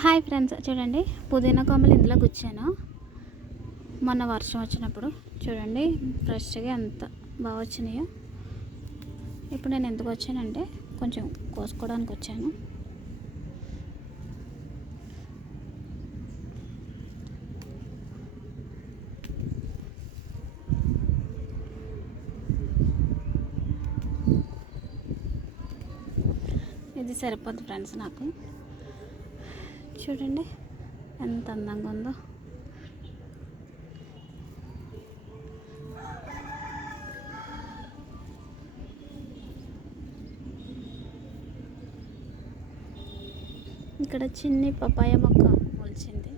Hi friends, చూడండి పుదీనా కొమ్మలు ఇందులో గుచ్చాను. మొన్న వర్షం వచ్చినప్పుడు చూడండి ఫ్రెష్గా ఎంత బాగా వచ్చినాయో. ఇప్పుడు నేను ఎందుకు వచ్చానంటే కొంచెం కోసుకోవడానికి వచ్చాను. ఇది సరిపోద్ది ఫ్రెండ్స్ నాకు. చూడండి ఎంత అందంగా ఉందో. ఇక్కడ చిన్ని పపాయ మొక్క మొలిచింది.